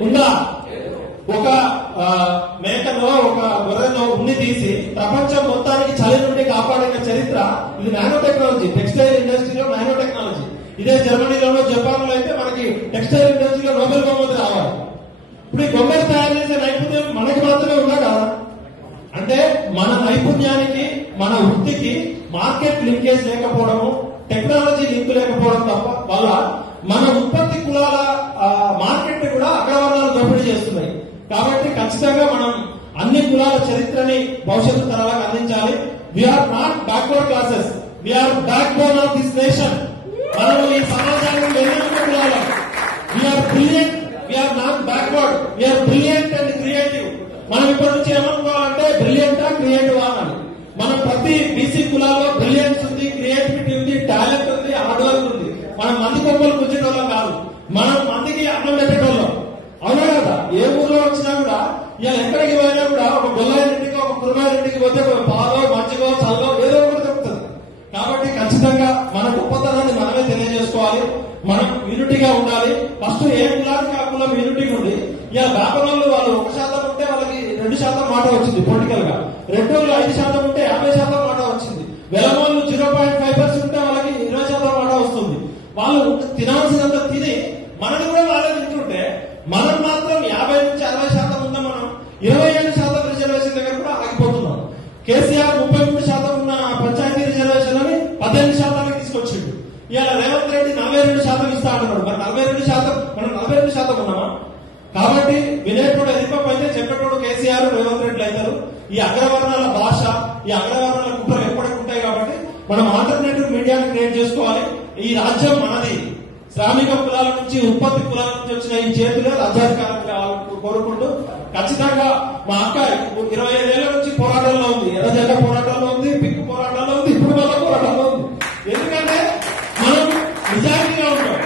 ఉందా? ఒక మేకలో ఒక గొర్రెలో ఉన్ని తీసి ప్రపంచం మొత్తానికి చలి నుండి కాపాడిన చరిత్ర ఇది నానో టెక్నాలజీ టెక్స్టైల్ ఇండస్ట్రీలో నానో టెక్నాలజీ ఇదే జర్మనీలోనో జపాన్లో అయితే మనకి టెక్స్టైల్ ఇండస్ట్రీలో నోబెల్ బహుమతి రావాలి. ఇప్పుడు ఈ బొమ్మలు తయారు చేసే నైపుణ్యం మనకి మాత్రమే ఉందా కదా? అంటే మన నైపుణ్యానికి మన వృత్తికి మార్కెట్ లింకేజ్ లేకపోవడము టెక్నాలజీ లింక్ లేకపోవడం తప్ప వల్ల మన ఉత్పత్తి కులాల మార్కెట్ కూడా అగ్రవర్ణాలు దోపిడీ చేస్తున్నాయి కాబట్టి ఖచ్చితంగా మనం అన్ని కులాల చరిత్రని భవిష్యత్తు తరాలకు అందించాలి. We are not backward classes we are backbone of this nation మనం ఈ సమాజానికి వెన్నెముక కులాలం. We are brilliant we are not backward we are brilliant and creative మనం ఇప్పటి నుంచి ఏమనుకోవాలంటే బ్రిలియంట్ క్రియేటివ్ అనాలి. మనం ప్రతి బీసీ కులాల్లో బ్రిలియన్స్ ఉంది క్రియేటివిటీ ఉంది టాలెంట్ ఉంది హార్డ్ వర్క్ ఉంది. మనం మంది కొమ్మలు కూర్చేటోళ్ళం కాదు. మనం మందికి అన్నం పెట్టేటోళ్ళం. అవునా కదా? ఏ ఊర్లో వచ్చిన ఇలా ఎక్కడికి పోయినా కూడా ఒక గొల్లారింటికి ఒక కుర్మారింటికి పోతే ఒక పాలో మంచిగో చల్లో ఏదో ఒకటి దొరుకుతుంది. కాబట్టి ఖచ్చితంగా మన గొప్పతనాన్ని మనమే తెలియజేసుకోవాలి. మనం యూనిటీగా ఉండాలి. ఫస్ట్ ఏ కులానికి ఆ కులం యూనిటీగా ఉంది ఇలా వ్యాపారంలో వాళ్ళు ఒక శాతం ఉంటే వాళ్ళకి రెండు శాతం మాట వచ్చింది పొలిటికల్గా రెండు ఐదు శాతం ఉంటే యాభై శాతం మాట వచ్చింది. వెలమోళ్ళు జీరో పాయింట్ ఫైవ్ పర్సెంట్ ఉంటే వాళ్ళకి ఇరవై శాతం మాట వస్తుంది. వాళ్ళు తినాల్సినంత తిని మనని కూడా వాళ్ళే తింటుంటే మనం మాత్రం యాభై నుంచి అరవై శాతం ఉందా మనం ఇరవై ఏడు శాతం రిజర్వేషన్ దగ్గర కూడా ఆగిపోతున్నాం కేసీఆర్ ముప్పై మూడు శాతం ఉన్న పంచాయతీ రిజర్వేషన్లని పద్దెనిమిది శాతానికి తీసుకొచ్చిండు. ఇవాళ రేవంత్ రెడ్డి నలభై రెండు శాతం ఇస్తా అంటున్నాడు మరి నలభై రెండు శాతం మనం నలభై రెండు శాతం ఉన్నామా? కాబట్టి వినేటోడు ఎదిపప్పు అయితే చెప్పేటోడు కేసీఆర్ రేవంత్ రెడ్డి అవుతారు. ఈ అగ్రవర్ణాల భాష ఈ అగ్రవర్ణాల కుట్రలు ఎప్పటికి ఉంటాయి కాబట్టి మనం ఆల్టర్నేటివ్ మీడియాని క్రియేట్ చేసుకోవాలి. ఈ రాజ్యం మనది. శ్రామిక కులాల నుంచి ఉత్పత్తి కులాల నుంచి వచ్చిన ఈ చేతులే రాజ్యాధికారం కావాలని కోరుకుంటూ ఖచ్చితంగా మా అక్క ఇరవై ఐదేళ్ళ నుంచి పోరాటంలో ఉంది. ఎర్రజెండ పోరాటం ఉంది పిక్కు పోరాటంలో ఉంది ఇప్పుడు వల్ల పోరాటంలో ఉంది ఎందుకంటే మనం నిజాయితీగా ఉంటాం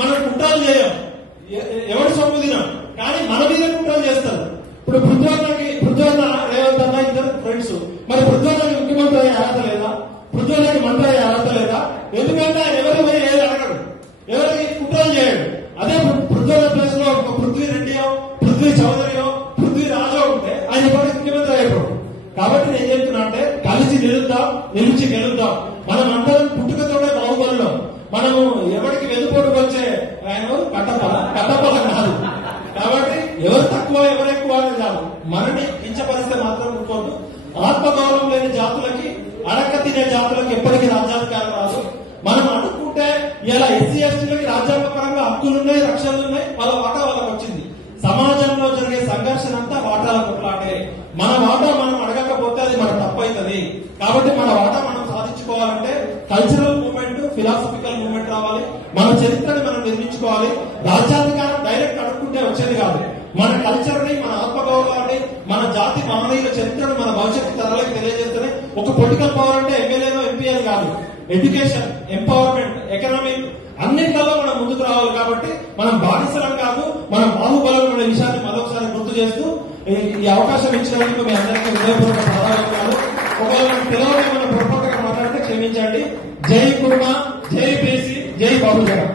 మనం కుట్రలు చేయం. ఎవరు సొమ్ము తినాం కానీ మన మీద కుట్రలు చేస్తారు. ఇప్పుడు పృథ్వన్నకి పృథ్వన్న రేవంత్ అన్న ఇద్దరు ఫ్రెండ్స్ మరి పృథ్వన్నకి ముఖ్యమంత్రి అయ్యే అర్హత లేదా? పృథ్వన్నకి మంత్రి అయ్యే అర్హత లేదా? ఎందుకంటే ఆయన ఎవరి పోయి ఏది అడగడు. ఎవరికి కుట్రలు చేయడు. అదే పృథ్వన్న ప్లేస్లో ఒక పృథ్వీ రెడ్డియో పృథ్వీ చౌదరియో పృథ్వీ రాజో ఉంటే ఆయన ఎవరికి ముఖ్యమంత్రి అయిపోడు. కాబట్టి నేను చెప్తున్నా అంటే కలిసి నిలుద్దాం నిలిచి గెలుద్దాం. మన అందరం పుట్టుకతోనే బాహుబలిలో మనము ఎవరికి వెనుపోటు వచ్చే ఆయన కట్టపల కట్టపల కాదు కాబట్టి ఎవరు తక్కువ కాదు మనని కించపరిస్తే మాత్రం అనుకోవద్దు ఆత్మగౌరవం లేని జాతులకి అడక్క తినే జాతులకి ఎప్పటికీ రాజ్యాధికారం రాదు. మనం అనుకుంటే ఇలా ఎస్సీ ఎస్టీలకి రాజ్యాంగ పరంగా హక్కులు ఉన్నాయి వాళ్ళ వాటా వాళ్ళకి వచ్చింది. సమాజంలో జరిగే సంఘర్షణ అంతా వాటాల కొట్లాటే. మన వాటా మనం అడగకపోతే అది మన తప్పైతుంది. కాబట్టి మన వాటా మనం సాధించుకోవాలంటే కల్చరల్ మూమెంట్ ఫిలాసఫికల్ మూమెంట్ రావాలి. మన చరిత్రని మనం నిర్మించుకోవాలి. రాజ్యాధికారం డైరెక్ట్ అడుగు వచ్చేది కాదు. మన కల్చర్ని మన ఆత్మగౌరవాన్ని మన జాతి మహనీయుల చరిత్రను మన భవిష్యత్తు తరాలకు తెలియజేస్తేనే ఒక పొలిటికల్ పవర్ అంటే ఎమ్మెల్యేలో ఎంపీ అని కాదు. ఎడ్యుకేషన్ ఎంపవర్మెంట్ ఎకనామిక్ అన్నింటిలో మనం ముందుకు రావాలి కాబట్టి మనం బానిసలం కాదు మనం బాహుబలం అనే విషయాన్ని మరొకసారి గుర్తు చేస్తూ ఈ- అవకాశం ఇచ్చినందుకు మీ అందరికీ హృదయపూర్వక ధన్యవాదాలు. ఒకవేళ మనం తెలియని మనం పొరపాటుగా మాట్లాడితే క్షమించండి. జై కుర్మ జై బీసీ జై బాబుజనం